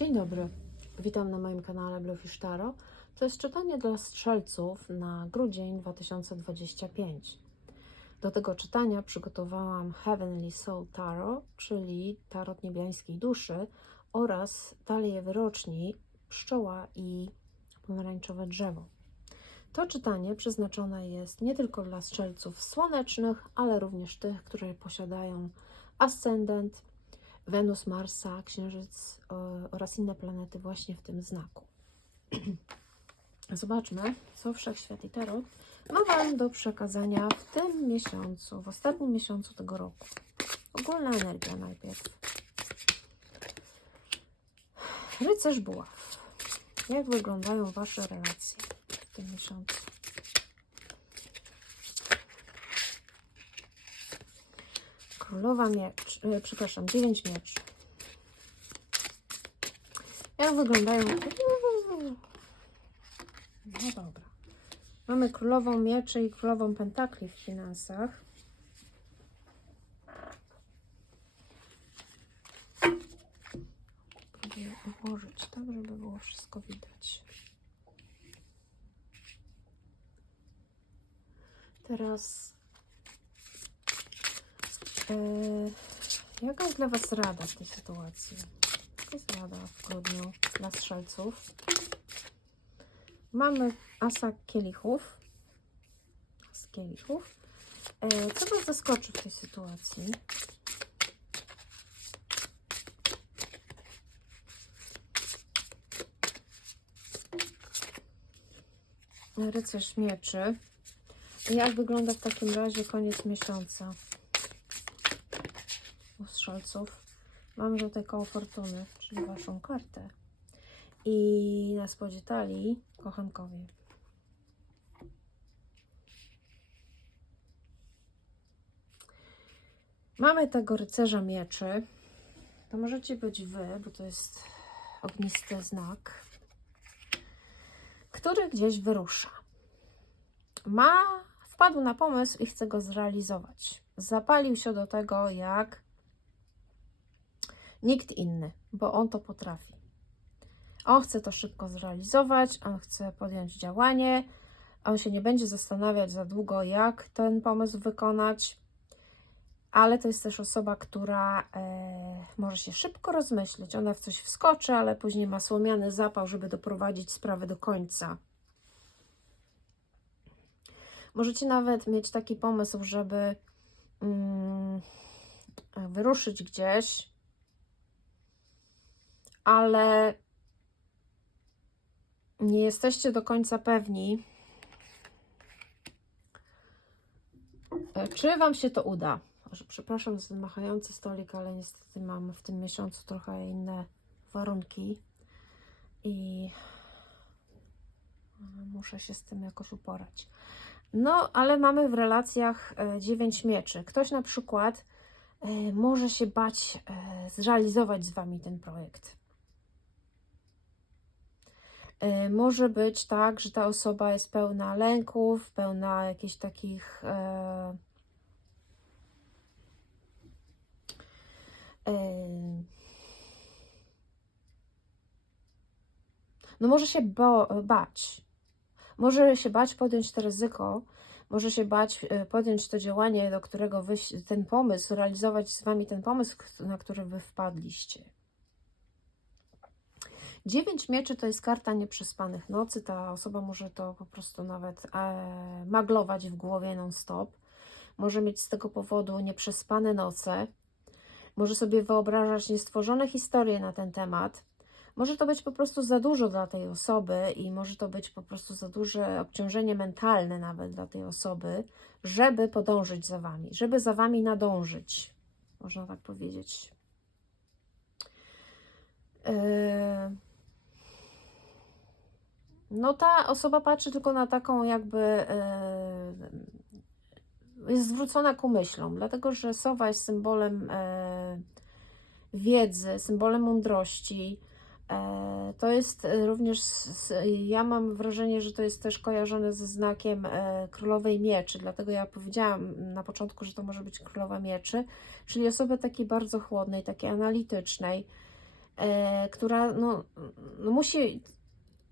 Dzień dobry, witam na moim kanale Bluefish Tarot. To jest czytanie dla strzelców na grudzień 2025. Do tego czytania przygotowałam Heavenly Soul Tarot, czyli tarot niebiańskiej duszy oraz talię wyroczni pszczoła i pomarańczowe drzewo. To czytanie przeznaczone jest nie tylko dla strzelców słonecznych, ale również tych, którzy posiadają ascendent, Wenus, Marsa, Księżyc oraz inne planety właśnie w tym znaku. Zobaczmy, co Wszechświat i Tarot ma Wam do przekazania w tym miesiącu, w ostatnim miesiącu tego roku. Ogólna energia najpierw. Rycerz Buław. Jak wyglądają Wasze relacje w tym miesiącu? Królowa miecz, e, przepraszam, dziewięć mieczy. Jak wyglądają? No dobra. Mamy królową mieczy i królową pentakli w finansach. Próbuję ułożyć tak, żeby było wszystko widać. Teraz jaka jest dla Was rada w tej sytuacji? Jaka jest rada w grudniu dla strzelców? Mamy asa kielichów. As kielichów. Yy, co Was zaskoczy w tej sytuacji? Rycerz mieczy. Jak wygląda w takim razie koniec miesiąca? Strzelców. Mamy tutaj koło fortuny, czyli waszą kartę. I na spodzie talii kochankowie. Mamy tego rycerza mieczy. To możecie być wy, bo to jest ognisty znak, który gdzieś wyrusza. Ma, wpadł na pomysł i chce go zrealizować. Zapalił się do tego jak nikt inny, bo on to potrafi. On chce to szybko zrealizować, on chce podjąć działanie, on się nie będzie zastanawiać za długo, jak ten pomysł wykonać, ale to jest też osoba, która e, może się szybko rozmyśleć. Ona w coś wskoczy, ale później ma słomiany zapał, żeby doprowadzić sprawę do końca. Możecie nawet mieć taki pomysł, żeby mm, wyruszyć gdzieś, ale nie jesteście do końca pewni, e, czy Wam się to uda. Przepraszam za machający stolik, ale niestety mam w tym miesiącu trochę inne warunki i muszę się z tym jakoś uporać. No, ale mamy w relacjach e, dziewięć mieczy. Ktoś na przykład e, może się bać zrealizować z Wami ten projekt. Y, może być tak, że ta osoba jest pełna lęków, pełna jakichś takich e, e, no może się bo, bać. Może się bać podjąć to ryzyko, może się bać e, podjąć to działanie, do którego wy, ten pomysł, realizować z Wami ten pomysł, na który Wy wpadliście. Dziewięć mieczy to jest karta nieprzespanych nocy. Ta osoba może to po prostu nawet e, maglować w głowie non-stop. Może mieć z tego powodu nieprzespane noce. Może sobie wyobrażać niestworzone historie na ten temat. Może to być po prostu za dużo dla tej osoby i może to być po prostu za duże obciążenie mentalne nawet dla tej osoby, żeby podążyć za Wami, żeby za Wami nadążyć, można tak powiedzieć. Yy no ta osoba patrzy tylko na taką jakby e, jest zwrócona ku myślom, dlatego że sowa jest symbolem e, wiedzy, symbolem mądrości. E, to jest również, ja mam wrażenie, że to jest też kojarzone ze znakiem królowej mieczy, dlatego ja powiedziałam na początku, że to może być królowa mieczy, czyli osoby takiej bardzo chłodnej, takiej analitycznej, która no, no musi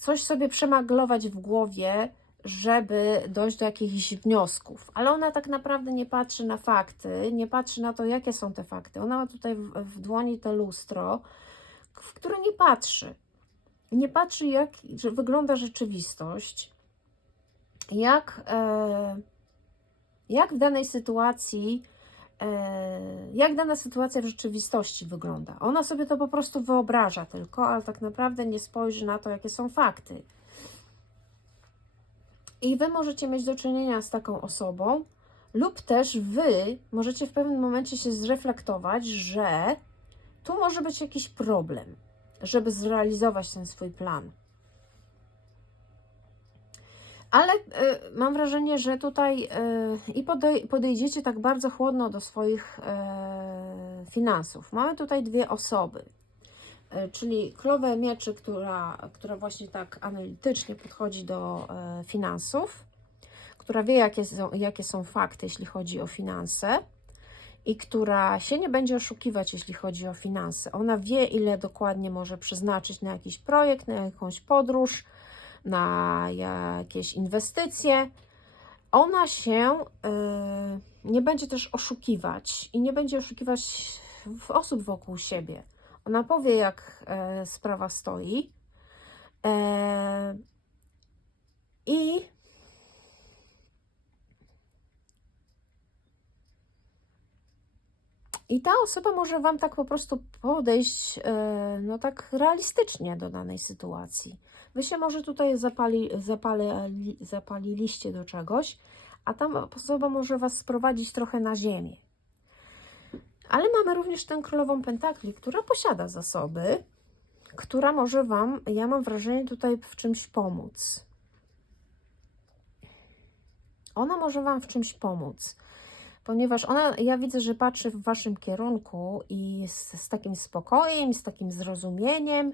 coś sobie przemaglować w głowie, żeby dojść do jakichś wniosków, ale ona tak naprawdę nie patrzy na fakty, nie patrzy na to, jakie są te fakty. Ona ma tutaj w, w dłoni te lustro, w które nie patrzy. Nie patrzy, jak wygląda rzeczywistość, jak, e, jak w danej sytuacji, jak dana sytuacja w rzeczywistości wygląda. Ona sobie to po prostu wyobraża tylko, ale tak naprawdę nie spojrzy na to, jakie są fakty. I wy możecie mieć do czynienia z taką osobą, lub też wy możecie w pewnym momencie się zreflektować, że tu może być jakiś problem, żeby zrealizować ten swój plan. Ale y, mam wrażenie, że tutaj y, i podej podejdziecie tak bardzo chłodno do swoich y, finansów. Mamy tutaj dwie osoby, czyli królowę mieczy, która, która właśnie tak analitycznie podchodzi do finansów, która wie, jakie są, jakie są fakty, jeśli chodzi o finanse i która się nie będzie oszukiwać, jeśli chodzi o finanse. Ona wie, ile dokładnie może przeznaczyć na jakiś projekt, na jakąś podróż, na jakieś inwestycje. Ona się y, nie będzie też oszukiwać i nie będzie oszukiwać osób wokół siebie. Ona powie, jak e, sprawa stoi. E, I I ta osoba może Wam tak po prostu podejść, e, no tak realistycznie do danej sytuacji. Wy się może tutaj zapali, zapali, zapaliliście do czegoś, a ta osoba może Was sprowadzić trochę na ziemię. Ale mamy również tę królową pentakli, która posiada zasoby, która może Wam, ja mam wrażenie, tutaj w czymś pomóc. Ona może Wam w czymś pomóc ponieważ ona, ja widzę, że patrzy w Waszym kierunku i z, z takim spokojem, z takim zrozumieniem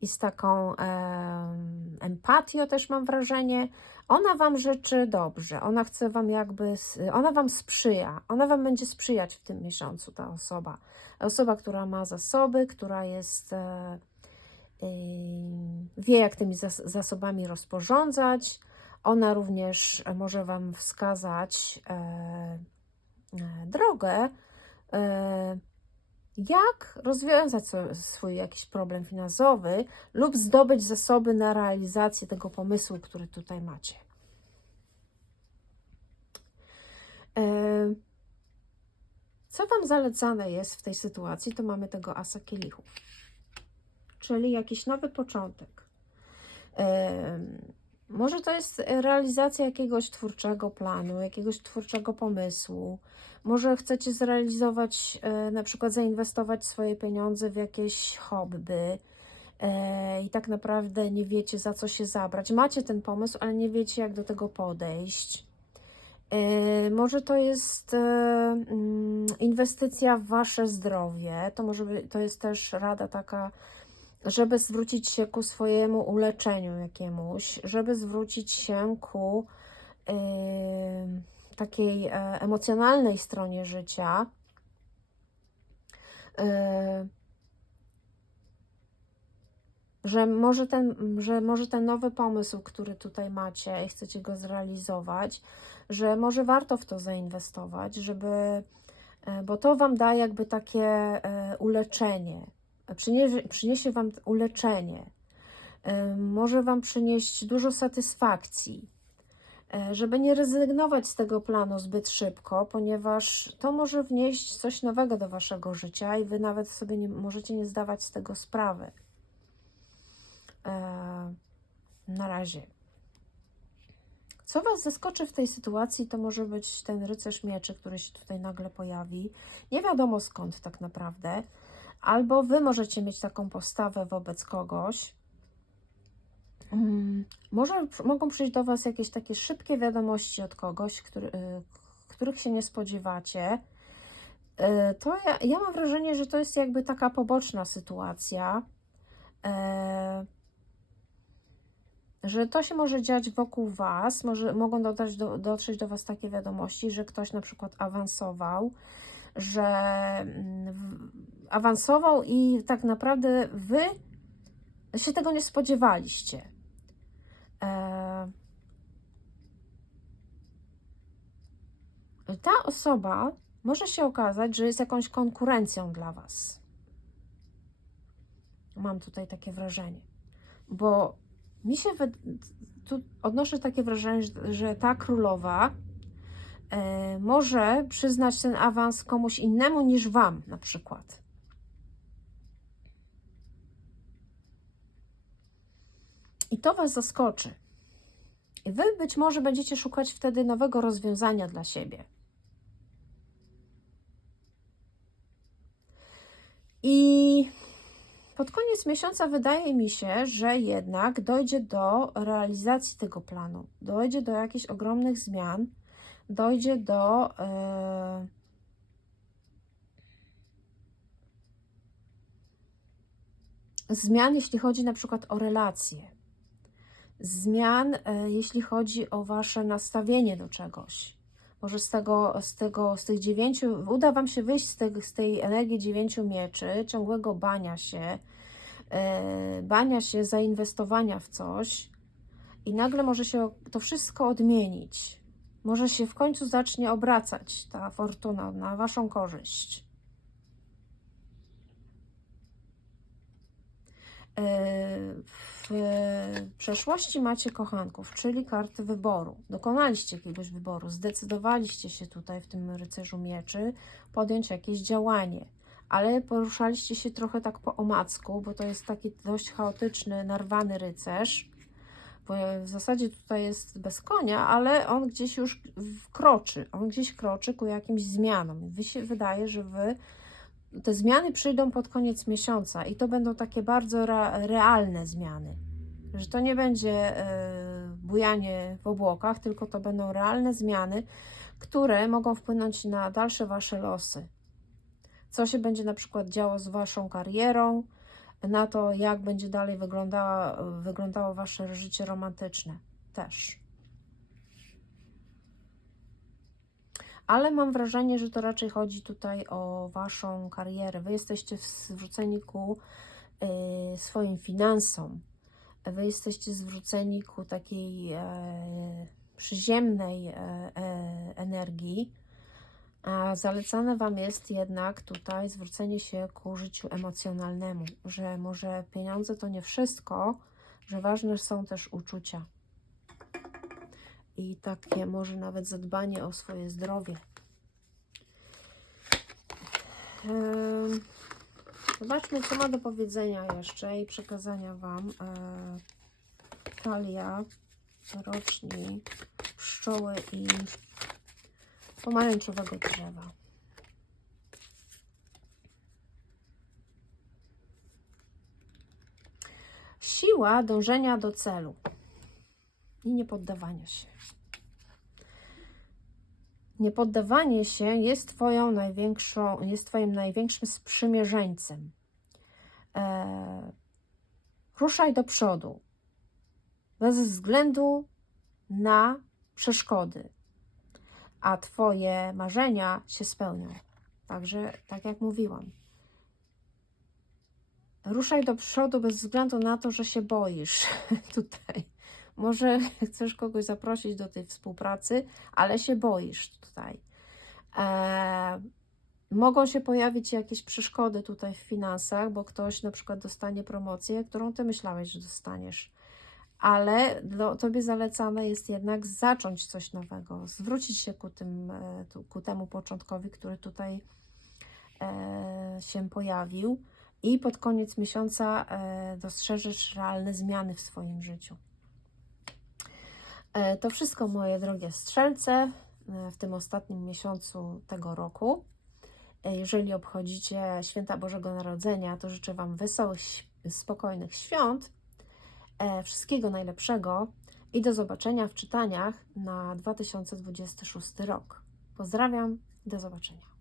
i z taką e, empatią też mam wrażenie. Ona Wam życzy dobrze, ona chce Wam jakby, ona Wam sprzyja, ona Wam będzie sprzyjać w tym miesiącu, ta osoba. Osoba, która ma zasoby, która jest, e, e, wie jak tymi zas zasobami rozporządzać. Ona również może Wam wskazać, e, E, drogę, e, jak rozwiązać swój jakiś problem finansowy lub zdobyć zasoby na realizację tego pomysłu, który tutaj macie. E, co Wam zalecane jest w tej sytuacji, to mamy tego asa kielichów, czyli jakiś nowy początek. Może to jest realizacja jakiegoś twórczego planu, jakiegoś twórczego pomysłu. Może chcecie zrealizować, e, na przykład zainwestować swoje pieniądze w jakieś hobby e, i tak naprawdę nie wiecie za co się zabrać. Macie ten pomysł, ale nie wiecie jak do tego podejść. E, może to jest mm, inwestycja w wasze zdrowie. To może to jest też rada taka żeby zwrócić się ku swojemu uleczeniu jakiemuś, żeby zwrócić się ku yy, takiej e, emocjonalnej stronie życia. Yy, że może, ten, że może ten nowy pomysł, który tutaj macie i chcecie go zrealizować, że może warto w to zainwestować, żeby, e, bo to Wam da jakby takie uleczenie, przyniesie, przyniesie Wam uleczenie, może Wam przynieść dużo satysfakcji, e, żeby nie rezygnować z tego planu zbyt szybko, ponieważ to może wnieść coś nowego do Waszego życia i Wy nawet sobie nie, możecie nie zdawać z tego sprawy. E, na razie. Co Was zaskoczy w tej sytuacji, to może być ten rycerz mieczy, który się tutaj nagle pojawi. Nie wiadomo skąd tak naprawdę albo wy możecie mieć taką postawę wobec kogoś. Może mogą przyjść do was jakieś takie szybkie wiadomości od kogoś, który, y, których się nie spodziewacie. Y, to ja, ja mam wrażenie, że to jest jakby taka poboczna sytuacja. Y, że to się może dziać wokół Was, może, mogą dodać do, dotrzeć do Was takie wiadomości, że ktoś na przykład awansował, że mm, awansował i tak naprawdę wy się tego nie spodziewaliście. E, ta osoba może się okazać, że jest jakąś konkurencją dla Was. Mam tutaj takie wrażenie, bo mi się tu odnoszę takie wrażenie, że, że ta królowa e, może przyznać ten awans komuś innemu niż Wam, na przykład. I to Was zaskoczy. I Wy być może będziecie szukać wtedy nowego rozwiązania dla siebie. I pod koniec miesiąca wydaje mi się, że jednak dojdzie do realizacji tego planu, dojdzie do jakichś ogromnych zmian, dojdzie do e, zmian, jeśli chodzi na przykład o relacje, zmian, e, jeśli chodzi o wasze nastawienie do czegoś. Może z tego, z tego, z tych dziewięciu, uda wam się wyjść z, z tej energii dziewięciu mieczy, ciągłego bania się, e, bania się, zainwestowania w coś i nagle może się to wszystko odmienić. Może się w końcu zacznie obracać ta fortuna na waszą korzyść. E, W przeszłości macie kochanków, czyli karty wyboru. Dokonaliście jakiegoś wyboru, zdecydowaliście się tutaj w tym rycerzu mieczy podjąć jakieś działanie, ale poruszaliście się trochę tak po omacku, bo to jest taki dość chaotyczny, narwany rycerz. Bo w zasadzie tutaj jest bez konia, ale on gdzieś już kroczy, on gdzieś kroczy ku jakimś zmianom. Wy się wydaje, że wy te zmiany przyjdą pod koniec miesiąca i to będą takie bardzo re- realne zmiany. Że to nie będzie e, bujanie w obłokach, tylko to będą realne zmiany, które mogą wpłynąć na dalsze wasze losy. Co się będzie na przykład działo z waszą karierą, na to, jak będzie dalej wyglądało wasze życie romantyczne też. Ale mam wrażenie, że to raczej chodzi tutaj o Waszą karierę. Wy jesteście zwróceni ku y, swoim finansom. Wy jesteście zwróceni ku takiej e, przyziemnej e, e, energii, a zalecane Wam jest jednak tutaj zwrócenie się ku życiu emocjonalnemu, że może pieniądze to nie wszystko, że ważne są też uczucia i takie może nawet zadbanie o swoje zdrowie. Zobaczmy, co ma do powiedzenia jeszcze i przekazania Wam e, talia, roczni, pszczoły i pomarańczowego drzewa. Siła dążenia do celu i niepoddawania się. Niepoddawanie się jest Twoją największą, jest Twoim największym sprzymierzeńcem. E, ruszaj do przodu, bez względu na przeszkody, a Twoje marzenia się spełnią. Także, tak jak mówiłam, ruszaj do przodu bez względu na to, że się boisz tutaj. Może chcesz kogoś zaprosić do tej współpracy, ale się boisz tutaj. E, mogą się pojawić jakieś przeszkody tutaj w finansach, bo ktoś na przykład dostanie promocję, którą ty myślałeś, że dostaniesz. Ale do, tobie zalecane jest jednak zacząć coś nowego, zwrócić się ku, tym, e, ku temu początkowi, który tutaj e, się pojawił i pod koniec miesiąca e, dostrzeżesz realne zmiany w swoim życiu. E, To wszystko, moje drogie strzelce, e, w tym ostatnim miesiącu tego roku. E, Jeżeli obchodzicie święta Bożego Narodzenia, to życzę Wam wesołych, spokojnych świąt, wszystkiego najlepszego i do zobaczenia w czytaniach na 2026 rok. Pozdrawiam, do zobaczenia.